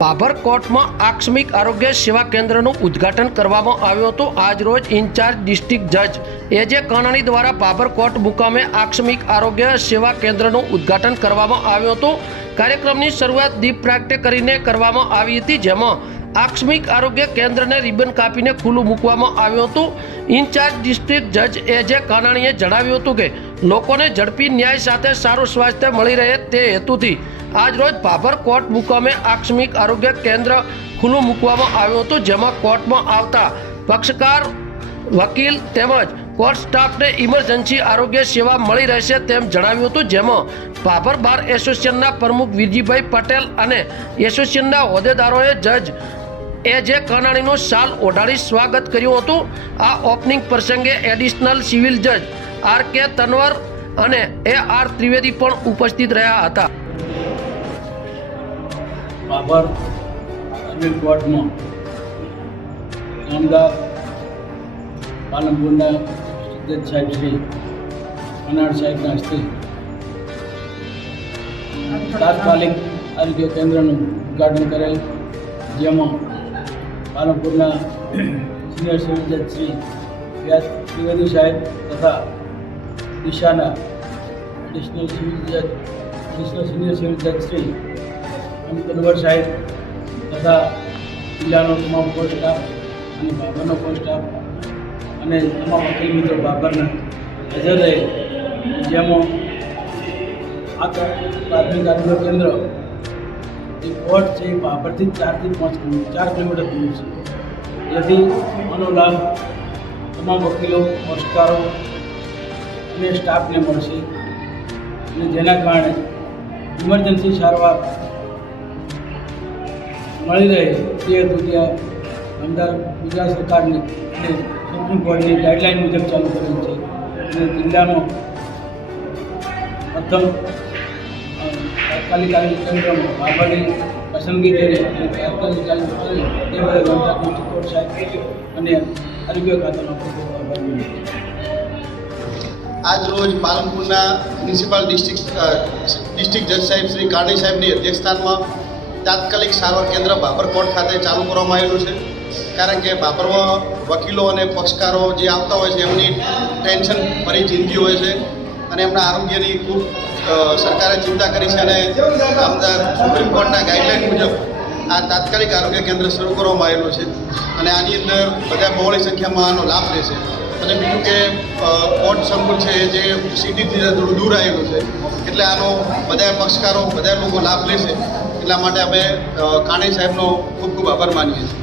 બાબર કોર્ટમાં આકસ્મિક આરોગ્ય સેવા કેન્દ્રનું ઉદ્ઘાટન કરવામાં આવ્યું હતું। આજરોજ ઇન્ચાર્જ ડિસ્ટ્રિક્ટ જજ એજે કાનાણી દ્વારા બાબર કોર્ટ મુકામે આકસ્મિક આરોગ્ય સેવા કેન્દ્રનું ઉદ્ઘાટન કરવામાં આવ્યું હતું। કાર્યક્રમની શરૂઆત દીપ પ્રાગટ્ય કરીને કરવામાં આવી હતી, જેમાં આકસ્મિક આરોગ્ય કેન્દ્રને રિબન કાપીને ખુલ્લું મૂકવામાં આવ્યું હતું। ઇન્ચાર્જ ડિસ્ટ્રિક્ટ જજ એજે કાનાણીએ જણાવ્યું હતું કે લોકોને ઝડપી ન્યાય સાથે સારું સ્વાસ્થ્ય મળી રહે તે હેતુથી આજરોજ બાબર કોર્ટ મુકામે આકસ્મિક આરોગ્ય કેન્દ્ર ખુલ્લું મૂકવામાં આવ્યું હતું, જેમાં કોર્ટમાં આવતા પક્ષકાર, વકીલ તેમજ કોર્ટ સ્ટાફને ઇમરજન્સી આરોગ્ય સેવા મળી રહેશે તેમ જણાવ્યું હતું। જેમાં બાબર બાર એસોસિએશનના પ્રમુખ વિરજીભાઈ પટેલ અને એસોસિએશનના હોદ્દેદારોએ જજ એજે કાનાણીનું શાલ ઓઢાડી સ્વાગત કર્યું હતું। આ ઓપનિંગ પ્રસંગે એડિશનલ સિવિલ જજ આર કે તનવર અને AR ત્રિવેદી પણ ઉપસ્થિત રહ્યા હતા। બાબર સિવિલ કોર્ટમાં નામદાર પાલનપુરના જજ સાહેબ શ્રી કનાડ સાહેબના હસ્તે તાત્કાલિક આરોગ્ય કેન્દ્રનું ઉદ્ઘાટન કરેલ, જેમાં પાલનપુરના સિનિયર સિવિલ જજ શ્રી વ્યાસ ત્રિવેદી સાહેબ તથા દિશાના એડિશનલ સિનિયર સિવિલ જજ શ્રી તનવર સાહેબ તથા જિલ્લાનો તમામ કોર્ટ સ્ટાફ અને બાબરનો કોર્ટ સ્ટાફ અને તમામ વકીલ મિત્રો બાબરના હાજર રહે, જેમાં આ પ્રાથમિક આરોગ્ય કેન્દ્ર જે કોર્ટ છે એ બાબરથી 4 થી 4 કિલોમીટર દૂર છે, જેથી આનો લાભ તમામ વકીલો, પક્ષકારો અને સ્ટાફને મળશે અને જેના કારણે ઇમરજન્સી સારવાર મળી રહે તે હેતુથી આ અમદાવાદ ગુજરાત સરકારની અને સુપ્રીમ કોર્ટની ગાઈડલાઇન મુજબ ચાલુ કરેલ છે અને જિલ્લાનો પ્રથમ તાત્કાલિક આરોગ્ય કેન્દ્રમાં બાબરની પસંદગી કરી અને તાત્કાલિક ચાલુ કરી તે બદલ ડિસ્ટ્રિક્ટ કોર્ટ સાહેબ અને આરોગ્ય ખાતાનો ખૂબ ખૂબ આભાર માનું છું। આજ રોજ પાલનપુરના મ્યુનિસિપલ ડિસ્ટ્રિક્ટ જજ સાહેબ શ્રી કાનાણી સાહેબની અધ્યક્ષસ્થાનમાં તાત્કાલિક સારવાર કેન્દ્ર બાબર કોર્ટ ખાતે ચાલુ કરવામાં આવેલું છે, કારણ કે બાબરમાં વકીલો અને પક્ષકારો જે આવતા હોય છે એમની ટેન્શન ભરી જિંદગી હોય છે અને એમના આરોગ્યની ખૂબ સરકારે ચિંતા કરી છે અને સુપ્રીમ કોર્ટના ગાઈડલાઇન મુજબ આ તાત્કાલિક આરોગ્ય કેન્દ્ર શરૂ કરવામાં આવેલું છે અને આની અંદર બધા બહોળી સંખ્યામાં આનો લાભ લેશે। અને બીજું કે કોર્ટ સંકુલ છે જે સિટીથી થોડું દૂર આવેલું છે, એટલે આનો બધા પક્ષકારો, બધા લોકો લાભ લેશે, એટલા માટે અમે કાનાણી સાહેબનો ખૂબ ખૂબ આભાર માનીએ છીએ।